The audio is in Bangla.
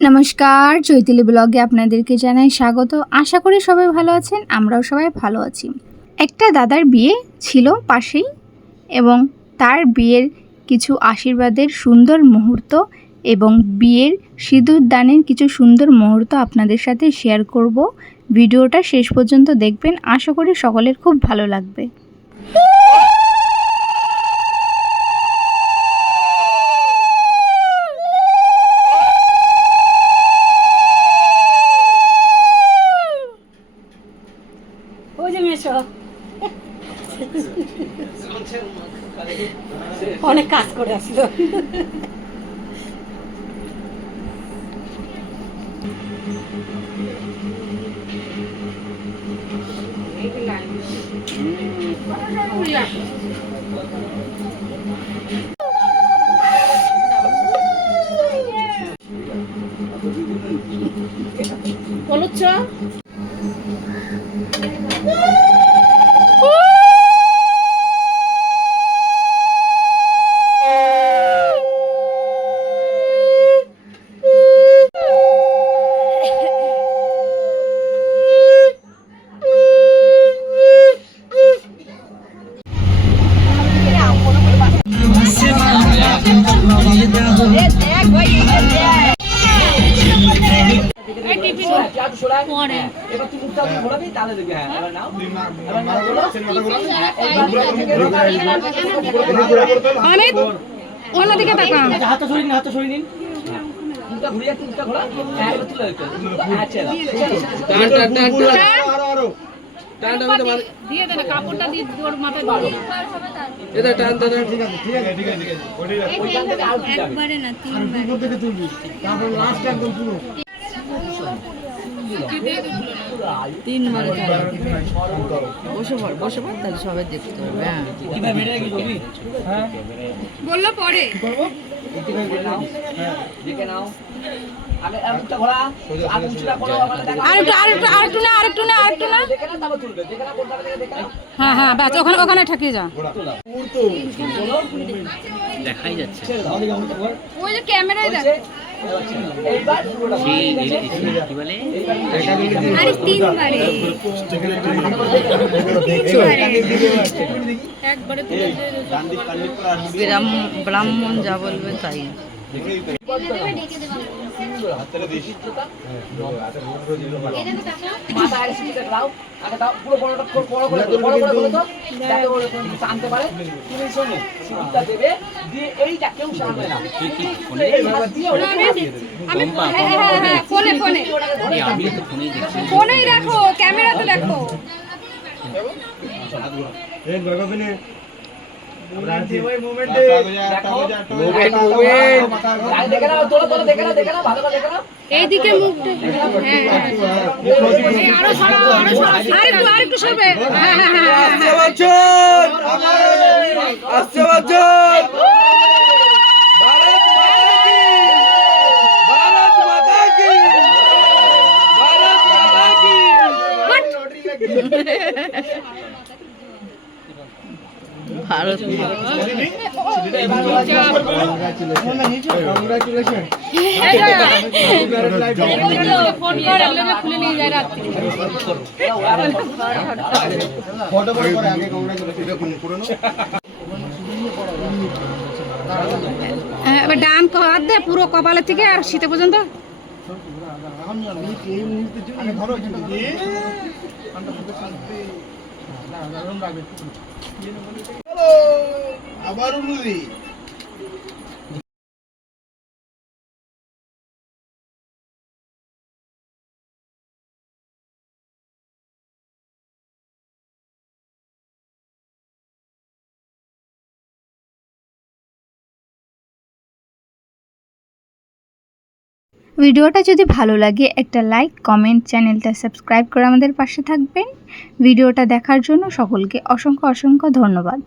নমস্কার, চৈতালি ব্লগে আপনাদেরকে জানাই স্বাগত। আশা করি সবাই ভালো আছেন, আমরাও সবাই ভালো আছি। একটা দাদার বিয়ে ছিল পাশেই এবং তার বিয়ের কিছু আশীর্বাদের সুন্দর মুহূর্ত এবং বিয়ের সিঁদুর দানের কিছু সুন্দর মুহূর্ত আপনাদের সাথে শেয়ার করব। ভিডিওটা শেষ পর্যন্ত দেখবেন, আশা করি সকলের খুব ভালো লাগবে। ওই যে মেশো অনেক কাজ করে আসলো। বলুচ্ছ Woo! পরে। এবার তুই মুখটা ঘোরাবি তাহলে দেখবি হ্যাঁ এবার নাও। এবার নাও। হ্যাঁ, অমিত অন্যদিকে তাকান হাতটা সরিয়ে নিন হাতটা সরিয়ে নিন। মুখটা ঘুরিয়ে মুখটা ঘোরা। হ্যাঁ এবার তুলে দেখতে হ্যাঁ ছেড়ে দিয়ে দেন কাপড়টা দিয়ে ওর মাথায় ধরো ওইখান থেকে আর কি যাবে তিনবারে বসে পড় বসে পড় তাহলে সবাই দেখতে পারবে হ্যাঁ কীভাবে মেরে রাখি তুমি হ্যাঁ বলল পরে। দেখে নাও আগে। আর মুখটা ঘোরা আগে মুখটা করো আবার দেখা আরেকটু আরেকটু আরেকটু না আরেকটু না আরেকটু না না তারপর তুলবে দেখে না কোনটা থেকে দেখে নাও হ্যাঁ হ্যাঁ ব্যাস ওখানে ওখানে ঠেকিয়ে যা। ছেড়ে দাও ওই যে ক্যামেরায় দেখ। ব্রাহ্মণ যা বলবে তাই মাথা আগে সিটিতে দাও আগে দাও পুরো বড়টা বড় বড় করে দাও, বড় করে করে দাও যাতে ও টানতে পারে তুমি শোনো সিটিটা দেবে দিয়ে এইটা কেউ সামনে না এইভাবে দিয়ে ওটা আমি হ্যাঁ হ্যাঁ হ্যাঁ ফোনে ফোনে ফোনেই দেখো ক্যামেরাতে দেখো এইদিকে সরাও আরেকটু সরবে হ্যাঁ। হ্যাঁ হ্যাঁ। হ্যাঁ ভারত। হ্যাঁ, এবার ডান হাত দে পুরো কপালের থেকে আর শীতে পর্যন্ত। আবার উন্নতি ভিডিওটা যদি ভালো লাগে, একটা লাইক, কমেন্ট, চ্যানেলটা সাবস্ক্রাইব করে আমাদের পাশে থাকবেন। ভিডিওটা দেখার জন্য সকলকে অসংখ্য অসংখ্য ধন্যবাদ।